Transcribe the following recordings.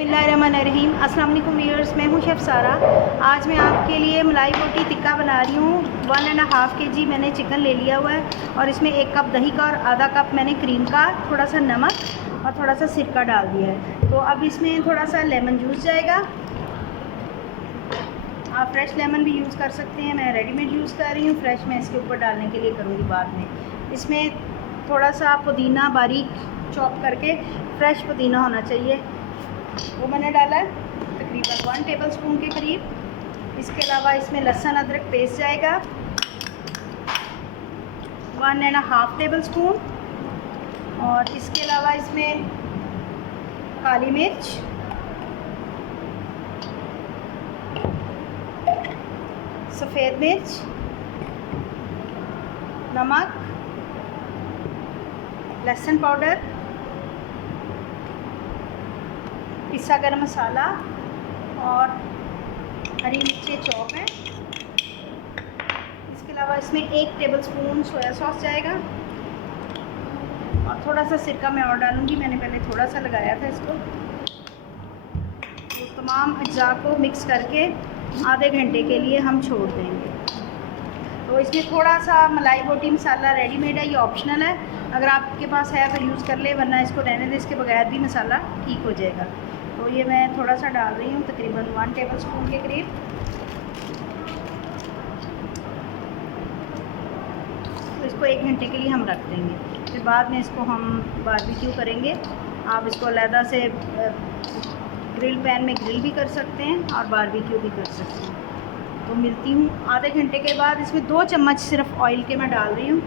बिस्मिल्लाहिर्रहमानिर्रहीम। अस्सलाम वालेकुम व्यूअर्स, मैं हूं शेफ़ सारा। आज मैं आपके लिए मलाई बोटी टिक्का बना रही हूँ। 1.5 kg मैंने चिकन ले लिया हुआ है और इसमें 1 कप दही का और आधा कप मैंने क्रीम का, थोड़ा सा नमक और थोड़ा सा सिरका डाल दिया है। तो अब इसमें थोड़ा सा लेमन जूस जाएगा। आप फ्रेश लेमन भी यूज़ कर सकते हैं, मैं रेडीमेड यूज़ कर रही हूँ। फ्रेश मैं इसके ऊपर डालने के लिए करूँगी बाद में। इसमें थोड़ा सा पुदीना बारीक चॉप करके, फ्रेश पुदीना होना चाहिए, वो मैंने डाला है तकरीबन 1 टेबलस्पून के करीब। इसके अलावा इसमें लहसुन अदरक पेस्ट जाएगा 1.5 टेबलस्पून। और इसके अलावा इसमें काली मिर्च, सफ़ेद मिर्च, नमक, लहसुन पाउडर, पिसा गरम मसाला और हरी मिर्चें चॉप हैं। इसके अलावा इसमें 1 टेबलस्पून सोया सॉस जाएगा और थोड़ा सा सिरका मैं और डालूँगी। मैंने पहले थोड़ा सा लगाया था इसको। तो तमाम अज्जा को मिक्स करके आधे घंटे के लिए हम छोड़ देंगे। तो इसमें थोड़ा सा मलाई बोटी मसाला रेडीमेड है, ये ऑप्शनल है। अगर आपके पास है तो यूज़ कर ले, वरना इसको रहने दें, इसके बगैर भी मसाला ठीक हो जाएगा। तो ये मैं थोड़ा सा डाल रही हूँ, तकरीबन 1 टेबलस्पून के करीब। तो इसको 1 घंटे के लिए हम रख देंगे, फिर बाद में इसको हम बारबेक्यू करेंगे। आप इसको अलहदा से ग्रिल पैन में ग्रिल भी कर सकते हैं और बारबेक्यू भी कर सकते हैं। तो मिलती हूँ आधे घंटे के बाद। इसमें 2 चम्मच सिर्फ ऑयल के मैं डाल रही हूँ।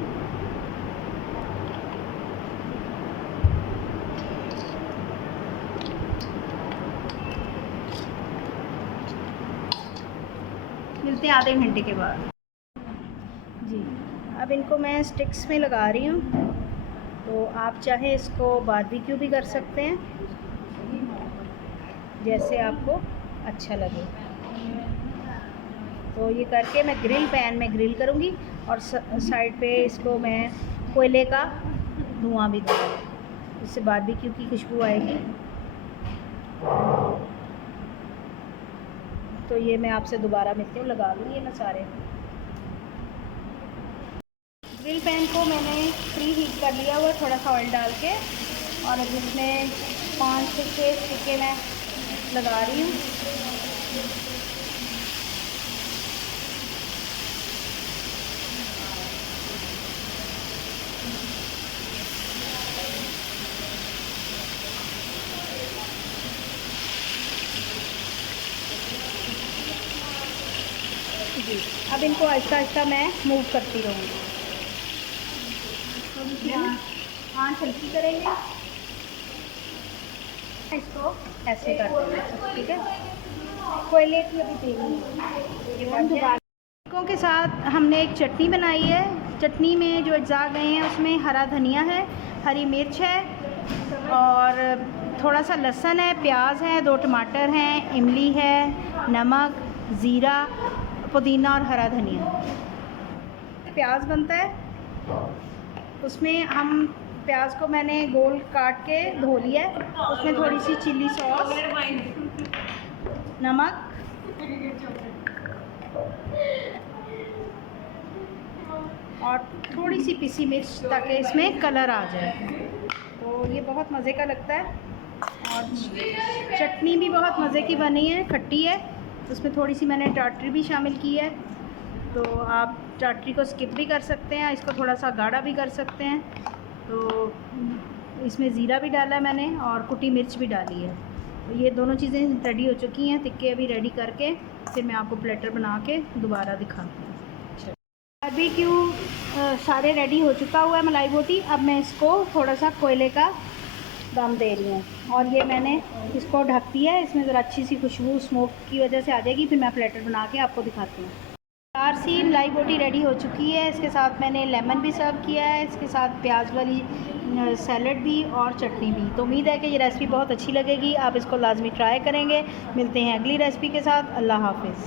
मिलते हैं आधे घंटे के बाद जी। अब इनको मैं स्टिक्स में लगा रही हूँ। तो आप चाहे इसको बारबेक्यू भी कर सकते हैं, जैसे आपको अच्छा लगे। तो ये करके मैं ग्रिल पैन में ग्रिल करूँगी और साइड पे इसको मैं कोयले का धुआं भी दूँगी, इससे बारबेक्यू की खुशबू आएगी। तो ये मैं आपसे दोबारा मिलती हूँ, लगा लूँगी मैं सारे। ग्रिल पैन को मैंने प्री हीट कर लिया हुआ, थोड़ा सा ऑयल डाल के, और अब इसमें 5 से 6 टिक्के मैं लगा रही हूँ। जी, अब इनको आहिस्ता आहिस्ता मैं मूव करती रहूँगी। तो आँच हल्की करेंगे, इसको ऐसे कर देंगे, ठीक है। कोयले की अभी तेल के साथ हमने एक चटनी बनाई है। चटनी में जो अज्जा गए हैं उसमें हरा धनिया है, हरी मिर्च है और थोड़ा सा लहसुन है, प्याज है, 2 टमाटर हैं, इमली है, नमक, ज़ीरा, पुदीना और हरा धनिया। प्याज बनता है, उसमें हम प्याज को मैंने गोल काट के धो लिया है। उसमें थोड़ी सी चिली सॉस, नमक, और थोड़ी सी पिसी मिर्च, ताकि इसमें कलर आ जाए। तो ये बहुत मज़े का लगता है। और चटनी भी बहुत मज़े की बनी है, खट्टी है। उसमें थोड़ी सी मैंने टाटरी भी शामिल की है। तो आप टाटरी को स्किप भी कर सकते हैं, इसको थोड़ा सा गाढ़ा भी कर सकते हैं। तो इसमें ज़ीरा भी डाला है मैंने और कुटी मिर्च भी डाली है। तो ये दोनों चीज़ें रेडी हो चुकी हैं। टिक्के अभी रेडी करके फिर मैं आपको प्लेटर बना के दोबारा दिखाती हूँ। बारबेक्यू सारे रेडी हो चुका हुआ है मलाई बोटी। अब मैं इसको थोड़ा सा कोयले का दम दे रही हूँ और ये मैंने इसको ढक दिया है। इसमें ज़रा अच्छी सी खुशबू स्मोक की वजह से आ जाएगी। फिर मैं प्लेटर बना के आपको दिखाती हूँ। 4 सी मलाई बोटी रेडी हो चुकी है। इसके साथ मैंने लेमन भी सर्व किया है, इसके साथ प्याज वाली सैलड भी और चटनी भी। तो उम्मीद है कि ये रेसिपी बहुत अच्छी लगेगी, आप इसको लाजमी ट्राई करेंगे। मिलते हैं अगली रेसिपी के साथ। अल्लाह हाफ़िज़।